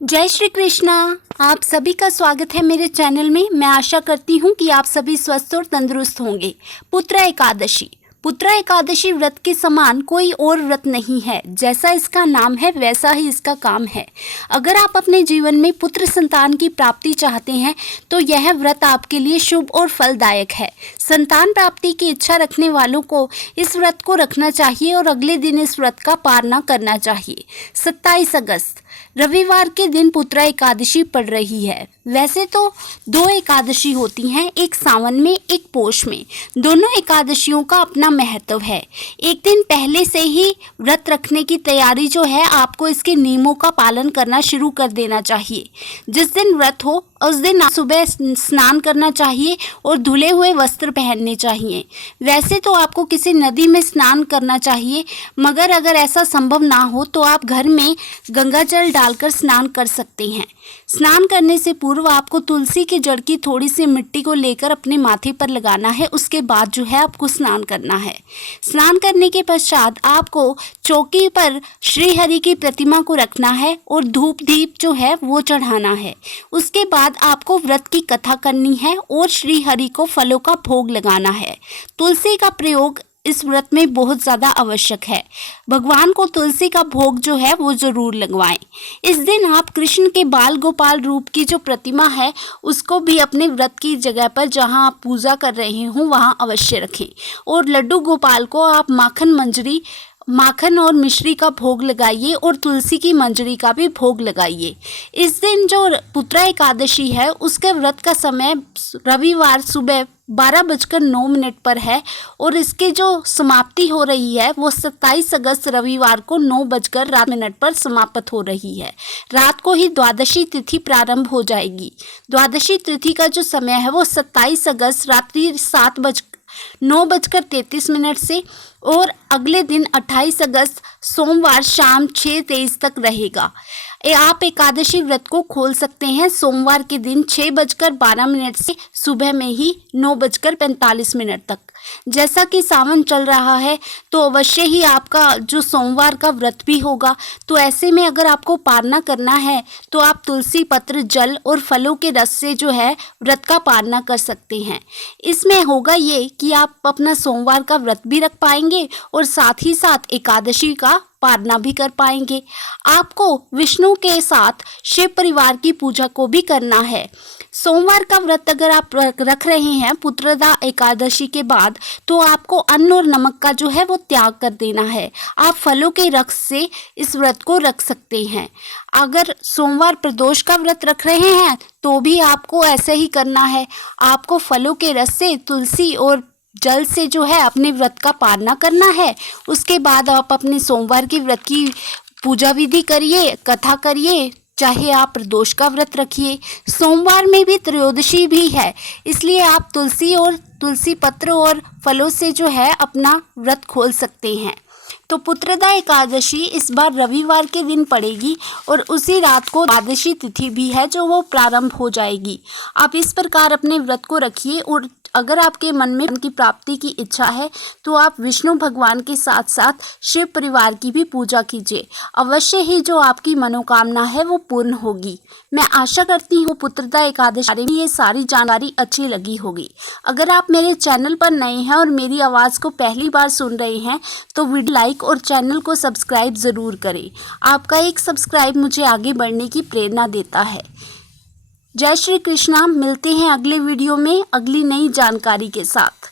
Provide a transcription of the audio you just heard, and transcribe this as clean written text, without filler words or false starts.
जय श्री कृष्णा। आप सभी का स्वागत है मेरे चैनल में। मैं आशा करती हूँ कि आप सभी स्वस्थ और तंदुरुस्त होंगे। पुत्र एकादशी व्रत के समान कोई और व्रत नहीं है। जैसा इसका नाम है वैसा ही इसका काम है। अगर आप अपने जीवन में पुत्र संतान की प्राप्ति चाहते हैं तो यह व्रत आपके लिए शुभ और फलदायक है। संतान प्राप्ति की इच्छा रखने वालों को इस व्रत को रखना चाहिए और अगले दिन इस व्रत का पालना करना चाहिए। 27 अगस्त रविवार के दिन पुत्र एकादशी पड़ रही है। वैसे तो 2 एकादशी होती हैं, एक सावन में एक पोष में। दोनों एकादशियों का अपना महत्व है। एक दिन पहले से ही व्रत रखने की तैयारी जो है, आपको इसके नियमों का पालन करना शुरू कर देना चाहिए। जिस दिन व्रत हो उस दिन सुबह स्नान करना चाहिए और धुले हुए वस्त्र पहनने चाहिए। वैसे तो आपको किसी नदी में स्नान करना चाहिए, मगर अगर ऐसा संभव ना हो तो आप घर में गंगा जल डालकर स्नान कर सकते हैं। स्नान करने से पूर्व आपको तुलसी की जड़ की थोड़ी सी मिट्टी को लेकर अपने माथे पर लगाना है। उसके बाद जो है आपको स्नान करना है। स्नान करने के पश्चात आपको चौकी पर श्री हरि की प्रतिमा को रखना है और धूप दीप जो है वो चढ़ाना है। उसके बाद आपको व्रत की कथा करनी है और श्री हरि को फलों का भोग लगाना है। तुलसी का प्रयोग इस व्रत में बहुत ज़्यादा आवश्यक है। भगवान को तुलसी का भोग जो है वो ज़रूर लगवाएं। इस दिन आप कृष्ण के बाल गोपाल रूप की जो प्रतिमा है उसको भी अपने व्रत की जगह पर जहां आप पूजा कर रहे हो वहां अवश्य रखें। और लड्डू गोपाल को आप माखन और मिश्री का भोग लगाइए और तुलसी की मंजरी का भी भोग लगाइए। इस दिन जो पुत्र एकादशी है उसके व्रत का समय रविवार सुबह 12:09 पर है और इसकी जो समाप्ति हो रही है वो 27 अगस्त रविवार को 9:08 पर समाप्त हो रही है। रात को ही द्वादशी तिथि प्रारंभ हो जाएगी। द्वादशी तिथि का जो समय है वो 27 अगस्त रात्रि 9:33 से और अगले दिन 28 अगस्त सोमवार शाम 6:23 तक रहेगा। आप एकादशी व्रत को खोल सकते हैं सोमवार के दिन 6:12 से सुबह में ही 9:45 तक। जैसा कि सावन चल रहा है तो अवश्य ही आपका जो सोमवार का व्रत भी होगा। तो ऐसे में अगर आपको पालना करना है तो आप तुलसी पत्र, जल और फलों के रस से जो है व्रत का पालना कर सकते हैं। इसमें होगा ये कि आप अपना सोमवार का व्रत भी रख पाएंगे और साथ ही साथ एकादशी का पालना भी कर पाएंगे। आपको विष्णु के साथ शिव परिवार की पूजा को भी करना है। सोमवार का व्रत अगर आप रख रहे हैं पुत्रदा एकादशी के बाद तो आपको अन्न और नमक का जो है वो त्याग कर देना है। आप फलों के रस से इस व्रत को रख सकते हैं। अगर सोमवार प्रदोष का व्रत रख रहे हैं तो भी आपको ऐसे ही करना है। आपको फलों के रस से, तुलसी और जल से जो है अपने व्रत का पालना करना है। उसके बाद आप अपने सोमवार के व्रत की पूजा विधि करिए, कथा करिए, चाहे आप प्रदोष का व्रत रखिए। सोमवार में भी त्रयोदशी भी है, इसलिए आप तुलसी पत्र और फलों से जो है अपना व्रत खोल सकते हैं। तो पुत्रदा एकादशी इस बार रविवार के दिन पड़ेगी और उसी रात को द्वादशी तिथि भी है जो वो प्रारंभ हो जाएगी। आप इस प्रकार अपने व्रत को रखिए और अगर आपके मन में उनकी प्राप्ति की इच्छा है तो आप विष्णु भगवान के साथ साथ शिव परिवार की भी पूजा कीजिए। अवश्य ही जो आपकी मनोकामना है वो पूर्ण होगी। मैं आशा करती हूँ पुत्रदा एकादशी में ये सारी जानकारी अच्छी लगी होगी। अगर आप मेरे चैनल पर नए हैं और मेरी आवाज़ को पहली बार सुन रहे हैं तो वीडियो लाइक और चैनल को सब्सक्राइब ज़रूर करें। आपका एक सब्सक्राइब मुझे आगे बढ़ने की प्रेरणा देता है। जय श्री कृष्णा। मिलते हैं अगले वीडियो में अगली नई जानकारी के साथ।